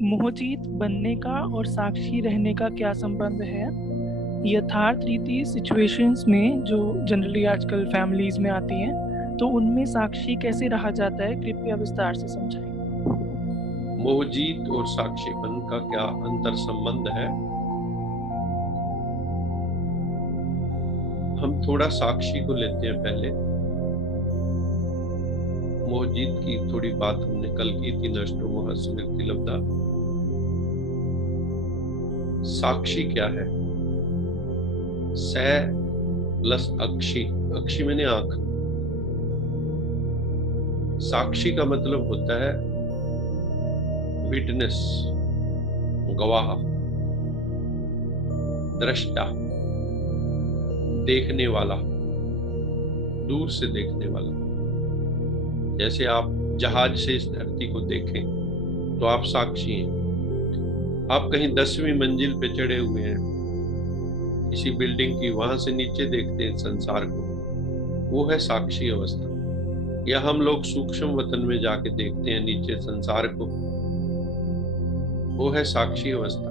मोहजीत बनने का और साक्षी रहने का क्या संबंध है? यथार्थ रीति सिचुएशंस में जो जनरली आजकल फैमिलीज में आती हैं, तो उनमें साक्षी कैसे रहा जाता है? कृपया विस्तार से समझाइए। मोहजीत और साक्षीपन का क्या अंतर संबंध है। हम थोड़ा साक्षी को लेते हैं पहले। मोहजीत की थोड़ी बात हमने कल की थी, नष्टो मोह स्मृति लब्धा। साक्षी क्या है? स प्लस अक्षी, अक्षी मैंने आंख। साक्षी का मतलब होता है विटनेस, गवाह, दृष्टा, देखने वाला, दूर से देखने वाला। जैसे आप जहाज से इस धरती को देखें तो आप साक्षी हैं। आप कहीं 10वीं मंजिल पे चढ़े हुए हैं किसी बिल्डिंग की, वहां से नीचे देखते हैं संसार को, वो है साक्षी अवस्था। या हम लोग सूक्ष्म वतन में जाके देखते हैं नीचे संसार को, वो है साक्षी अवस्था।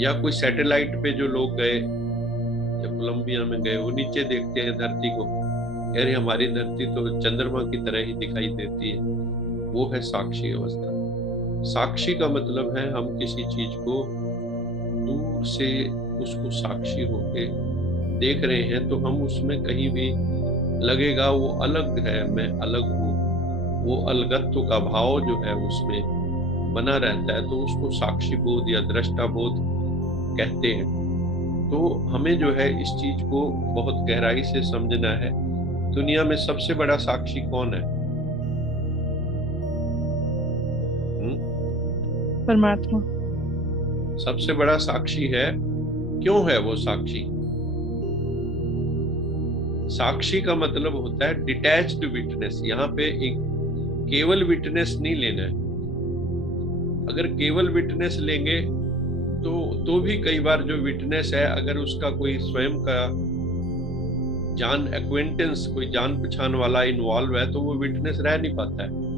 या कोई सैटेलाइट पे जो लोग गए या कोलंबिया में गए, वो नीचे देखते हैं धरती को, यार हमारी धरती तो चंद्रमा की तरह ही दिखाई देती है, वो है साक्षी अवस्था। साक्षी का मतलब है हम किसी चीज को दूर से उसको साक्षी होके देख रहे हैं, तो हम उसमें कहीं भी लगेगा वो अलग है, मैं अलग हूँ, वो अलगत्व का भाव जो है उसमें बना रहता है, तो उसको साक्षी बोध या दृष्टा बोध कहते हैं। तो हमें जो है इस चीज को बहुत गहराई से समझना है। दुनिया में सबसे बड़ा साक्षी कौन है? परमात्मा। सबसे बड़ा साक्षी है। क्यों है वो साक्षी? साक्षी का मतलब होता है डिटैच्ड विटनेस। यहाँ पे एक केवल विटनेस नहीं लेना है। अगर केवल विटनेस लेंगे तो भी कई बार जो विटनेस है, अगर उसका कोई स्वयं का जान एक्वेंटेंस, कोई जान पहचान वाला इन्वॉल्व है, तो वो विटनेस रह नहीं पाता है।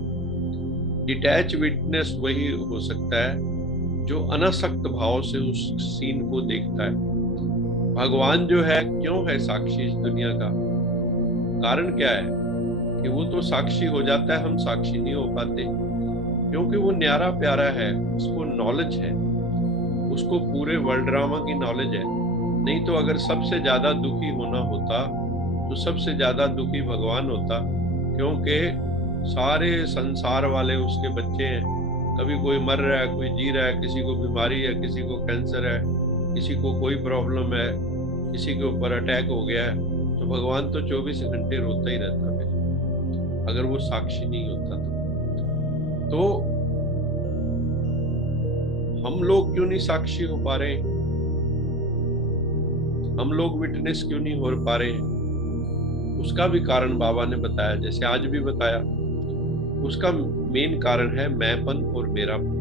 डिटैच विटनेस वही हो सकता है जो अनासक्त भाव से उस सीन को देखता है। भगवान जो है क्यों है साक्षी इस दुनिया का? कारण क्या है कि वो तो साक्षी हो जाता है, हम साक्षी नहीं हो पाते, क्योंकि वो न्यारा प्यारा है, उसको नॉलेज है, उसको पूरे वर्ल्ड ड्रामा की नॉलेज है। नहीं तो अगर सबसे ज्यादा दुखी होना होता तो सबसे ज्यादा दुखी भगवान होता, क्योंकि सारे संसार वाले उसके बच्चे हैं। कभी कोई मर रहा है, कोई जी रहा है, किसी को बीमारी है, किसी को कैंसर है, किसी को कोई प्रॉब्लम है, किसी के ऊपर अटैक हो गया है, तो भगवान तो 24 घंटे रोता ही रहता है अगर वो साक्षी नहीं होता तो हम लोग क्यों नहीं साक्षी हो पा रहे? हम लोग विटनेस क्यों नहीं हो पा रहे हैं? उसका भी कारण बाबा ने बताया, जैसे आज भी बताया। उसका मेन कारण है मैंपन और मेरापन।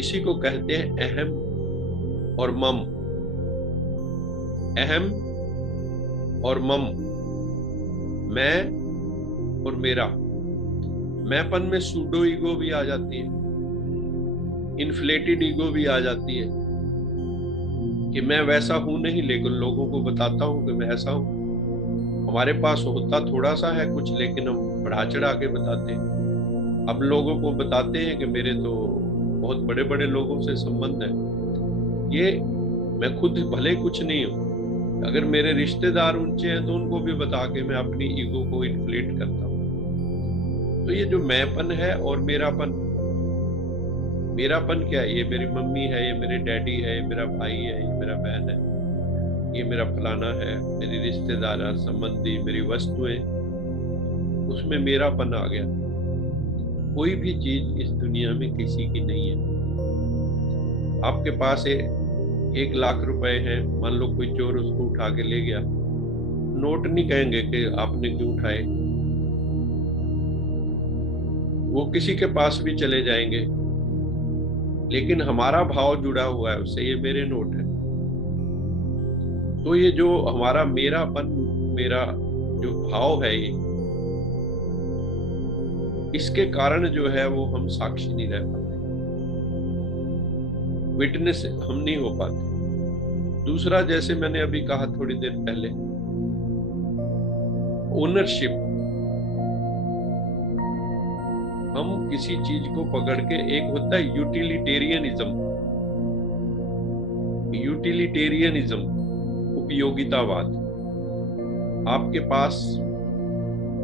इसी को कहते हैं अहम और मम। अहम और मम, मैं और मेरा। मैंपन में सूडो ईगो भी आ जाती है, इन्फ्लेटेड ईगो भी आ जाती है कि मैं वैसा हूं नहीं, लेकिन लोगों को बताता हूं कि मैं ऐसा हूं। हमारे पास होता थोड़ा सा है कुछ, लेकिन हम बढ़ा चढ़ा के बताते हैं। अब लोगों को बताते हैं कि मेरे तो बहुत बड़े बड़े लोगों से संबंध है। ये मैं खुद भले कुछ नहीं हूं, अगर मेरे रिश्तेदार ऊंचे हैं तो उनको भी बता के मैं अपनी ईगो को इन्फ्लेट करता हूं। तो ये जो मैंपन है और मेरापन, मेरापन क्या है? ये मेरी मम्मी है, ये मेरे डैडी है, ये मेरा भाई है, ये मेरा बहन है, ये मेरा फलाना है, मेरी रिश्तेदार, संबंधी, मेरी वस्तुएं, उसमें मेरापन आ गया। कोई भी चीज इस दुनिया में किसी की नहीं है। आपके पास 1 लाख रुपए हैं, मान लो कोई चोर उसको उठा के ले गया, नोट नहीं कहेंगे कि आपने क्यों उठाए, वो किसी के पास भी चले जाएंगे, लेकिन हमारा भाव जुड़ा हुआ है उससे, ये मेरे नोट है। तो ये जो हमारा मेरापन, मेरा जो भाव है, ये इसके कारण जो है वो हम साक्षी नहीं रह पाते, विटनेस हम नहीं हो पाते। दूसरा, जैसे मैंने अभी कहा थोड़ी देर पहले, ओनरशिप। हम किसी चीज को पकड़ के, एक होता है यूटिलिटेरियनिज्म, उपयोगितावाद। आपके पास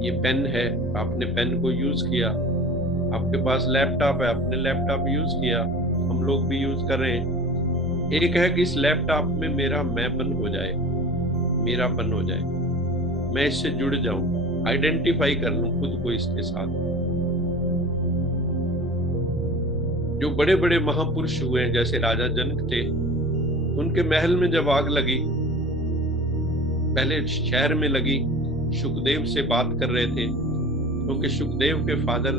ये पेन है, आपने पेन को यूज किया, आपके पास लैपटॉप है, आपने लैपटॉप यूज किया, हम लोग भी यूज कर रहे हैं। एक है कि इस लैपटॉप में मेरा मैंपन हो जाए, मेरापन हो जाए, मैं इससे जुड़ जाऊं, आइडेंटिफाई कर लूं खुद को इसके साथ। जो बड़े बड़े महापुरुष हुए हैं, जैसे राजा जनक थे, उनके महल में जब आग लगी, पहले शहर में लगी, सुखदेव से बात कर रहे थे, क्योंकि सुखदेव के फादर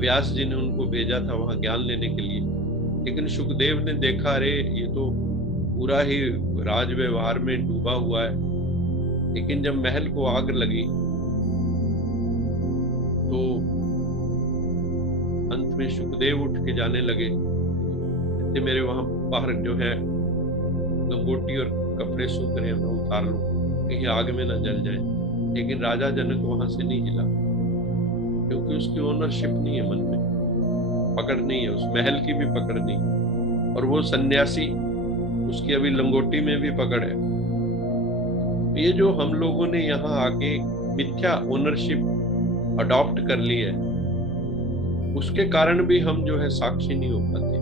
व्यास जी ने उनको भेजा था वहां ज्ञान लेने के लिए। लेकिन सुखदेव ने देखा, अरे ये तो पूरा ही राज व्यवहार में डूबा हुआ है। लेकिन जब महल को आग लगी तो अंत में सुखदेव उठ के जाने लगे, तो मेरे वहां बाहर जो है लंगोटी और कपड़े सूख रहे हैं, मैं उतार लूं, कहीं आग में ना जल जाए। लेकिन राजा जनक वहां से नहीं हिला, क्योंकि उसकी ओनरशिप नहीं है, मन में पकड़ नहीं है, उस महल की भी पकड़ नहीं। और वो सन्यासी, उसकी अभी लंगोटी में भी पकड़ है। ये जो हम लोगों ने यहाँ आके मिथ्या ओनरशिप अडॉप्ट कर ली है, उसके कारण भी हम जो है साक्षी नहीं हो पाते।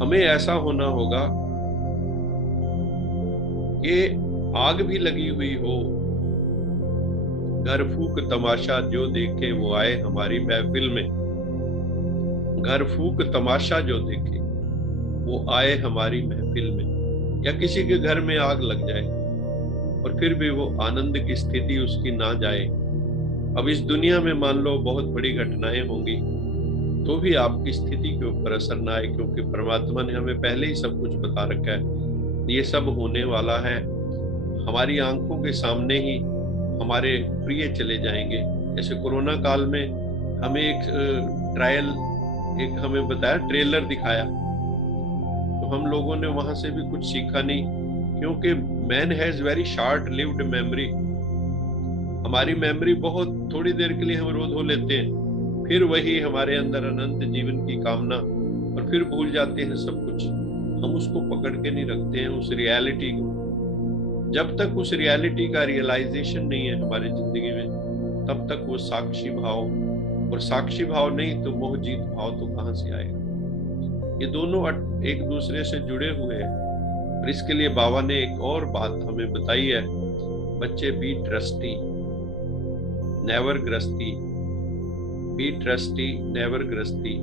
हमें ऐसा होना होगा कि आग भी लगी हुई हो, घर फूक तमाशा जो देखे वो आए हमारी महफिल में। घर फूक तमाशा जो देखे वो आए हमारी महफिल में। या किसी के घर में आग लग जाए और फिर भी वो आनंद की स्थिति उसकी ना जाए। अब इस दुनिया में मान लो बहुत बड़ी घटनाएं होंगी, तो भी आपकी स्थिति के ऊपर असर ना आए, क्योंकि परमात्मा ने हमें पहले ही सब कुछ बता रखा है, ये सब होने वाला है। हमारी आंखों के सामने ही हमारे प्रिय चले जाएंगे। जैसे कोरोना काल में हमें एक ट्रायल, एक हमें बताया, ट्रेलर दिखाया, तो हम लोगों ने वहां से भी कुछ सीखा नहीं, क्योंकि man has very short lived memory. हमारी मेमोरी बहुत थोड़ी देर के लिए हम रो धो लेते हैं, फिर वही हमारे अंदर अनंत जीवन की कामना, और फिर भूल जाते हैं सब कुछ। हम उसको पकड़ के नहीं रखते हैं, उस रियलिटी को। जब तक उस रियलिटी का रियलाइजेशन नहीं है हमारी जिंदगी में, तब तक वो साक्षी भाव, और साक्षी भाव नहीं तो मोह जीत भाव तो कहां से आएगा। ये दोनों एक दूसरे से जुड़े हुए हैं। और इसके लिए बाबा ने एक और बात हमें बताई है, बच्चे बी ट्रस्टी नेवर ग्रस्ती, बी ट्रस्टी नेवर ग्रस्ती।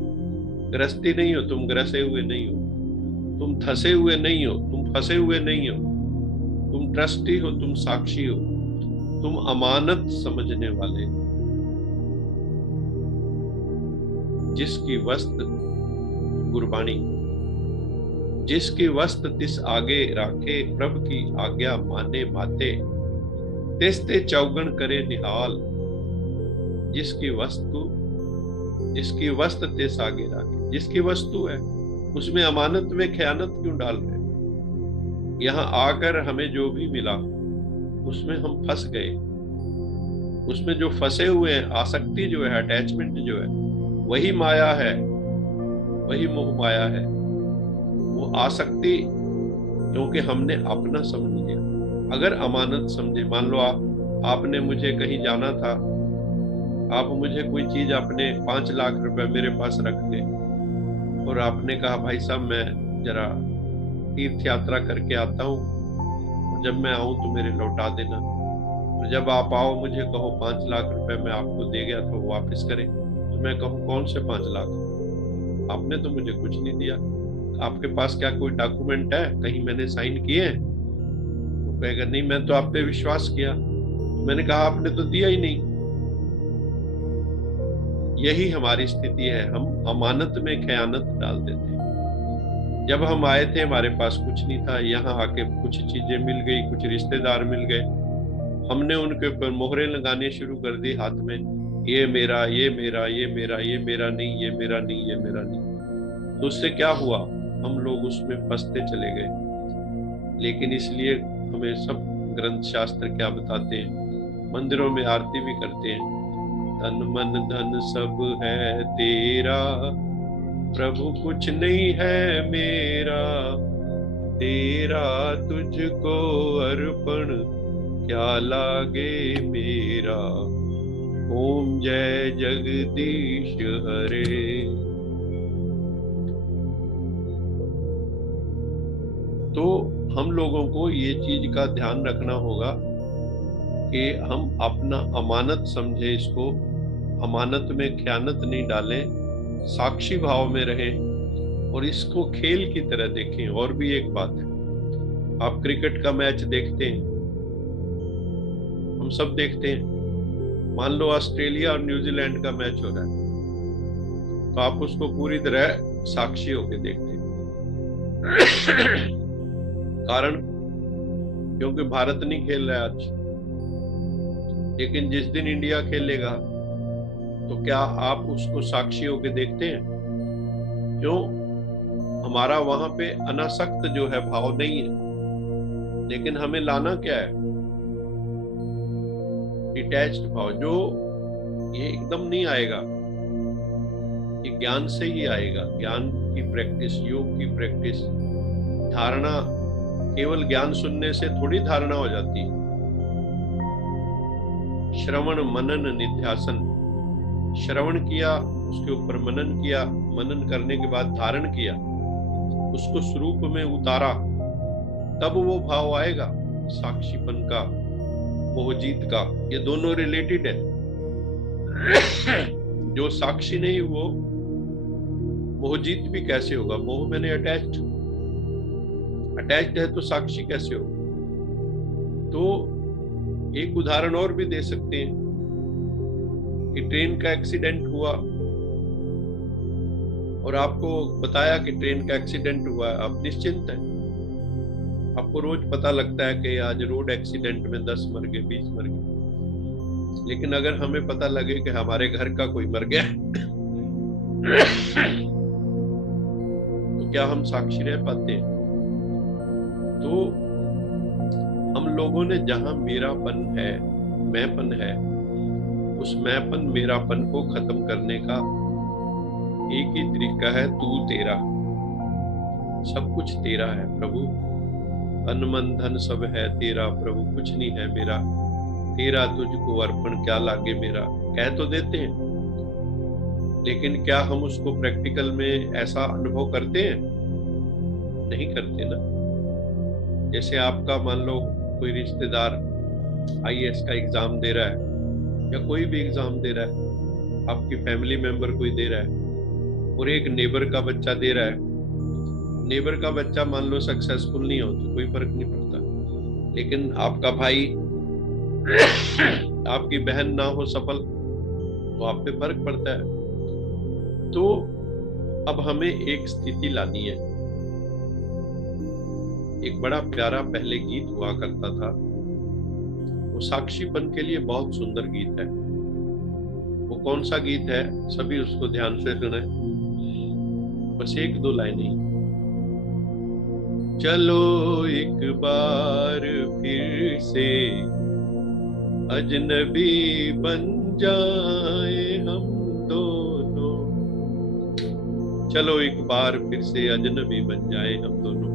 ग्रस्ती नहीं हो तुम, ग्रसे हुए नहीं हो तुम, धसे हुए नहीं हो तुम, फंसे हुए नहीं हो तुम, ट्रस्टी हो तुम, साक्षी हो तुम, अमानत समझने वाले। जिसकी वस्त गुरबाणी, जिसकी वस्त तिस आगे राखे, प्रभ की आज्ञा माने माते, तेस्ते चौगण करे निहाल। जिसकी वस्तु, जिसकी वस्त तिस आगे राखे, जिसकी वस्तु है उसमें अमानत में खयानत क्यों डाल रहे? यहाँ आकर हमें जो भी मिला उसमें हम फंस गए, उसमें जो फंसे हुए हैं, आसक्ति जो है, अटैचमेंट जो है, वही माया है, वही मोह माया है। वो आसक्ति क्योंकि हमने अपना समझ लिया। अगर अमानत समझे, मान लो आपने मुझे कहीं जाना था, आप मुझे कोई चीज, आपने 5 लाख रुपए मेरे पास रख दे, और आपने कहा भाई साहब मैं जरा तीर्थ यात्रा करके आता हूँ, जब मैं आऊं तो मेरे लौटा देना। और जब आप आओ मुझे कहो 5 लाख रुपए मैं आपको दे गया था, वो वापस करें। तो मैं कहूँ कौन से 5 लाख, आपने तो मुझे कुछ नहीं दिया, आपके पास क्या कोई डॉक्यूमेंट है, कहीं मैंने साइन किए हैं? वो कहेगा नहीं, मैं तो आप पे विश्वास किया। मैंने कहा आपने तो दिया ही नहीं। यही हमारी स्थिति है, हम अमानत में खयानत डाल देते हैं। जब हम आए थे हमारे पास कुछ नहीं था, यहाँ आके कुछ चीजें मिल गई, कुछ रिश्तेदार मिल गए, हमने उनके ऊपर मोहरें लगाने शुरू कर दी हाथ में, ये मेरा, ये मेरा, ये मेरा, ये मेरा नहीं, ये मेरा नहीं, ये मेरा नहीं। तो उससे क्या हुआ, हम लोग उसमें फंसते चले गए। लेकिन इसलिए हमें सब ग्रंथ शास्त्र क्या बताते हैं, मंदिरों में आरती भी करते हैं, तन मन धन सब है तेरा, प्रभु कुछ नहीं है मेरा, तेरा तुझको अर्पण क्या लागे मेरा, ओम जय जगदीश हरे। तो हम लोगों को ये चीज का ध्यान रखना होगा कि हम अपना अमानत समझे इसको, अमानत में ख्यानत नहीं डालें, साक्षी भाव में रहें और इसको खेल की तरह देखें। और भी एक बात है, आप क्रिकेट का मैच देखते हैं, हम सब देखते हैं, मान लो ऑस्ट्रेलिया और न्यूजीलैंड का मैच हो रहा है, तो आप उसको पूरी तरह साक्षी होकर देखते हैं। कारण क्योंकि भारत नहीं खेल रहा है आज, लेकिन जिस दिन इंडिया खेलेगा तो क्या आप उसको साक्षी होकर देखते हैं? क्यों? हमारा वहां पे अनासक्त जो है भाव नहीं है, लेकिन हमें लाना क्या है, डिटैच्ड भाव, जो ये एकदम नहीं आएगा, ये ज्ञान से ही आएगा। ज्ञान की प्रैक्टिस, योग की प्रैक्टिस, धारणा, केवल ज्ञान सुनने से थोड़ी धारणा हो जाती है। श्रवण मनन निध्यासन, श्रवण किया, उसके ऊपर मनन किया, मनन करने के बाद धारण किया, उसको स्वरूप में उतारा, तब वो भाव आएगा साक्षीपन का, मोहजीत का। ये दोनों रिलेटेड है। जो साक्षी नहीं वो मोहजीत भी कैसे होगा? मोह मैंने अटैच्ड है तो साक्षी कैसे होगा? तो एक उदाहरण और भी दे सकते हैं कि ट्रेन का एक्सीडेंट हुआ और आपको बताया कि ट्रेन का एक्सीडेंट हुआ, आप निश्चिंत हैं, आपको रोज पता लगता है कि आज रोड एक्सीडेंट में 10 मर गए, 20 मर गए। लेकिन अगर हमें पता लगे कि हमारे घर का कोई मर गया तो क्या हम साक्षी रह पाते हैं? तो हम लोगों ने जहां मेरापन है, मैंपन है, उस मैंपन मेरापन को खत्म करने का एक ही तरीका है, तू तेरा, सब कुछ तेरा है प्रभु, तन मन धन सब है तेरा, प्रभु कुछ नहीं है मेरा, तेरा तुझको अर्पण क्या लागे मेरा। कह तो देते हैं, लेकिन क्या हम उसको प्रैक्टिकल में ऐसा अनुभव करते हैं? नहीं करते ना। जैसे आपका मान लो कोई रिश्तेदार आईएएस का एग्जाम दे रहा है या कोई भी एग्जाम दे रहा है, आपकी फैमिली मेंबर कोई दे रहा है और एक नेबर का बच्चा दे रहा है, नेबर का बच्चा मान लो सक्सेसफुल नहीं हो तो कोई फर्क नहीं पड़ता, लेकिन आपका भाई आपकी बहन ना हो सफल तो आप पे फर्क पड़ता है। तो अब हमें एक स्थिति लानी है। एक बड़ा प्यारा पहले गीत हुआ करता था, वो साक्षीपन के लिए बहुत सुंदर गीत है। वो कौन सा गीत है? सभी उसको ध्यान से सुने, बस 1-2 लाइनें। चलो एक बार फिर से अजनबी बन जाए हम दोनों, चलो एक बार फिर से अजनबी बन जाए हम दोनों।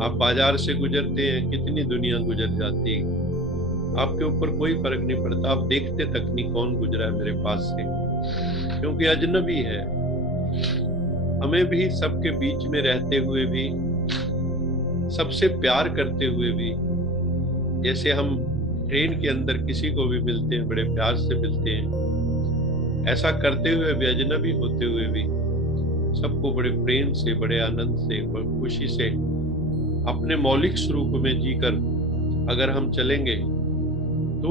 आप बाजार से गुजरते हैं, कितनी दुनिया गुजर जाती है, आपके ऊपर कोई फर्क नहीं पड़ता, आप देखते तक नहीं कौन गुजरा है मेरे पास से, क्योंकि अजनबी है। हमें भी सबके बीच में रहते हुए भी, सबसे प्यार करते हुए भी, जैसे हम ट्रेन के अंदर किसी को भी मिलते हैं बड़े प्यार से मिलते हैं, ऐसा करते हुए भी, अजनबी होते हुए भी सबको बड़े प्रेम से, बड़े आनंद से, बड़े खुशी से, अपने मौलिक स्वरूप में जीकर अगर हम चलेंगे तो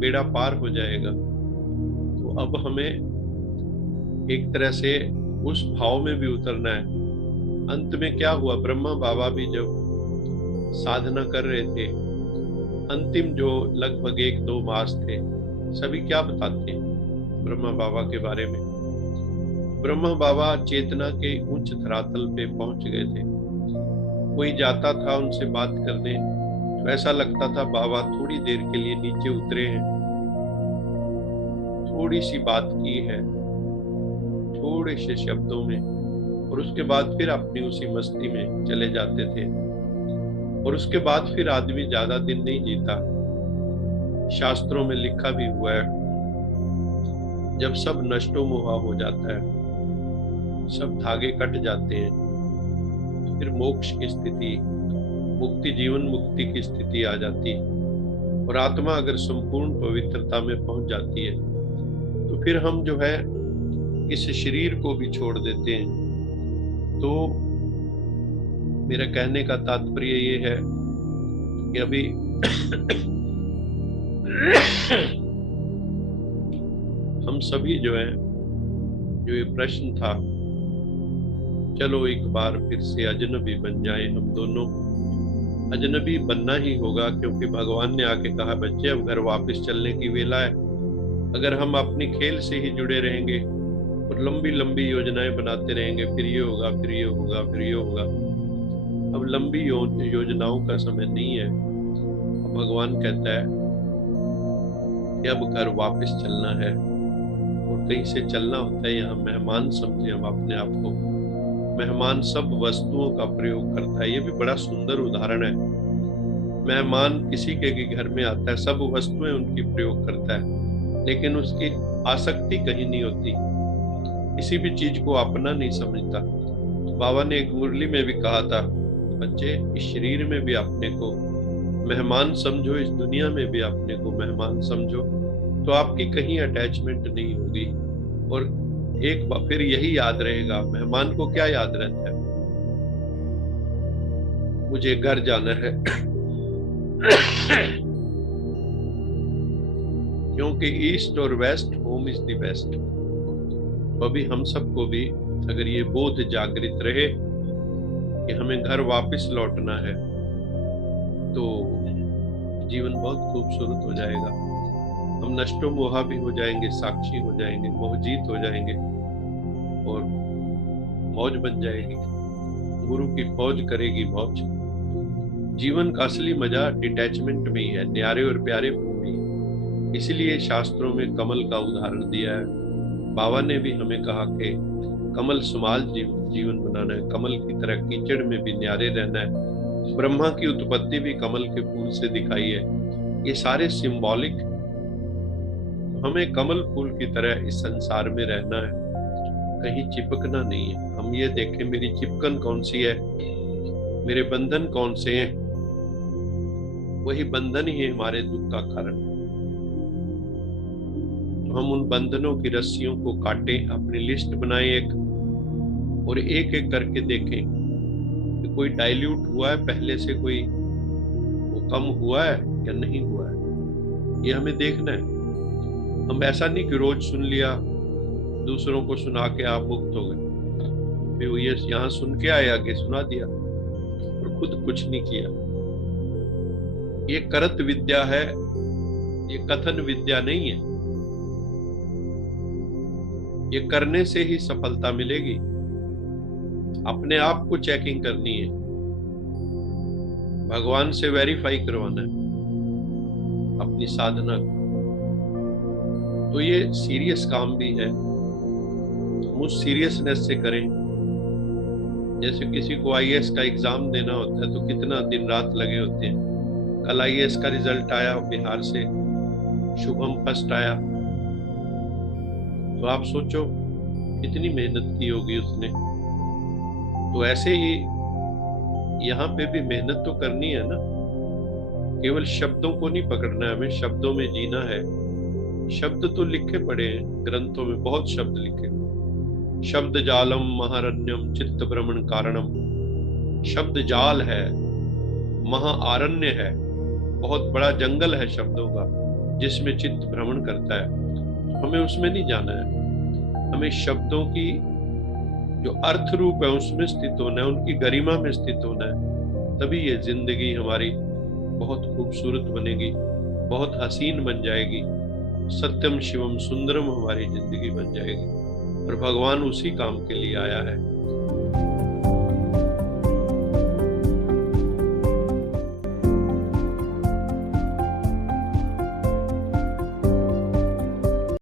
बेड़ा पार हो जाएगा। तो अब हमें एक तरह से उस भाव में भी उतरना है। अंत में क्या हुआ, ब्रह्मा बाबा भी जब साधना कर रहे थे, अंतिम जो लगभग 1-2 मास थे, सभी क्या बताते हैं ब्रह्मा बाबा के बारे में। ब्रह्मा बाबा चेतना के उच्च धरातल पे पहुंच गए थे। कोई जाता था उनसे बात करने तो ऐसा लगता था बाबा थोड़ी देर के लिए नीचे उतरे हैं, थोड़ी सी बात की है, थोड़े से शब्दों में, और उसके बाद फिर अपनी उसी मस्ती में चले जाते थे। और उसके बाद फिर आदमी ज्यादा दिन नहीं जीता। शास्त्रों में लिखा भी हुआ है, जब सब नष्टो मोहा हो जाता है, सब धागे कट जाते हैं, तो फिर मोक्ष की स्थिति, मुक्ति, जीवन मुक्ति की स्थिति आ जाती है। और आत्मा अगर संपूर्ण पवित्रता में पहुंच जाती है तो फिर हम जो है इस शरीर को भी छोड़ देते हैं। तो मेरा कहने का तात्पर्य ये है कि अभी हम सभी जो है, जो ये प्रश्न था, चलो एक बार फिर से अजनबी बन जाए। हम दोनों अजनबी बनना ही होगा, क्योंकि भगवान ने आके कहा बच्चे अब घर वापस चलने की वेला है। अगर हम अपनी खेल से ही जुड़े रहेंगे और लंबी लंबी योजनाएं बनाते रहेंगे, फिर ये होगा, फिर ये होगा, फिर ये होगा, अब लंबी योजनाओं का समय नहीं है। अब भगवान कहता है कि अब घर वापस चलना है, और कहीं से चलना होता है। यहाँ मेहमान समझे हम अपने आप को। मेहमान सब वस्तुओं का प्रयोग करता है। ये भी बड़ा सुंदर उदाहरण है। मेहमान किसी के घर में आता है, सब वस्तुएं उनकी प्रयोग करता है, लेकिन उसकी आसक्ति कहीं नहीं होती, किसी भी चीज को अपना नहीं समझता। बाबा ने एक मुरली में भी कहा था, बच्चे इस शरीर में भी अपने को मेहमान समझो, इस दुनिया में भी अपने को मेहमान समझो, तो आपकी कहीं अटैचमेंट नहीं होगी। और एक बार फिर यही याद रहेगा। मेहमान को क्या याद रहता है? मुझे घर जाना है क्योंकि ईस्ट और west, home is the best. तो अभी हम सबको भी अगर ये बोध जागृत रहे कि हमें घर वापस लौटना है, तो जीवन बहुत खूबसूरत हो जाएगा। हम नष्टो मोहा भी हो जाएंगे, साक्षी हो जाएंगे, मोहजीत हो जाएंगे, और मौज बन जाएगी। गुरु की फौज करेगी मौज। जीवन का असली मजा डिटैचमेंट में ही है, न्यारे और प्यारे में ही। इसलिए शास्त्रों में कमल का उदाहरण दिया है। बाबा ने भी हमें कहा कि कमल सुमाल जीवन बनाना है, कमल की तरह कीचड़ में भी न्यारे रहना है। ब्रह्मा की उत्पत्ति भी कमल के फूल से दिखाई है। ये सारे सिंबॉलिक। हमें कमल फूल की तरह इस संसार में रहना है, कहीं चिपकना नहीं है। हम ये देखें मेरी चिपकन कौन सी है, मेरे बंधन कौन से हैं। वही बंधन ही हमारे दुख का कारण। तो हम उन बंधनों की रस्सियों को काटें, अपनी लिस्ट बनाएं एक, और एक एक करके देखें कि कोई डाइल्यूट हुआ है पहले से, कोई वो कम हुआ है या नहीं हुआ है। ये हमें देखना है। हम ऐसा नहीं कि रोज सुन लिया, दूसरों को सुना के आप मुक्त हो गए, फिर ये यहाँ सुन के आए, आगे सुना दिया और खुद कुछ नहीं किया। ये करत विद्या है, ये कथन विद्या नहीं है। ये करने से ही सफलता मिलेगी। अपने आप को चेकिंग करनी है, भगवान से वेरीफाई करवाना है अपनी साधना को। तो ये सीरियस काम भी है, मुझ सीरियसनेस से करें। जैसे किसी को आईएएस का एग्जाम देना होता है तो कितना दिन रात लगे होते हैं। कल आईएएस का रिजल्ट आया बिहार से, शुभम फर्स्ट आया, तो आप सोचो कितनी मेहनत की होगी उसने। तो ऐसे ही यहाँ पे भी मेहनत तो करनी है ना। केवल शब्दों को नहीं पकड़ना है, हमें शब्दों में जीना है। शब्द तो लिखे पड़े हैं ग्रंथों में, बहुत शब्द लिखे। शब्द जालम महारण्यम चित्त भ्रमण कारणम। शब्द जाल है, महाआरण्य है, बहुत बड़ा जंगल है शब्दों का, जिसमें चित्त भ्रमण करता है। हमें उसमें नहीं जाना है, हमें शब्दों की जो अर्थ रूप है उसमें स्थित होना है, उनकी गरिमा में स्थित होना है। तभी ये जिंदगी हमारी बहुत खूबसूरत बनेगी, बहुत हसीन बन जाएगी। सत्यम शिवम सुंदरम हमारी जिंदगी बन जाएगी। और भगवान उसी काम के लिए आया है।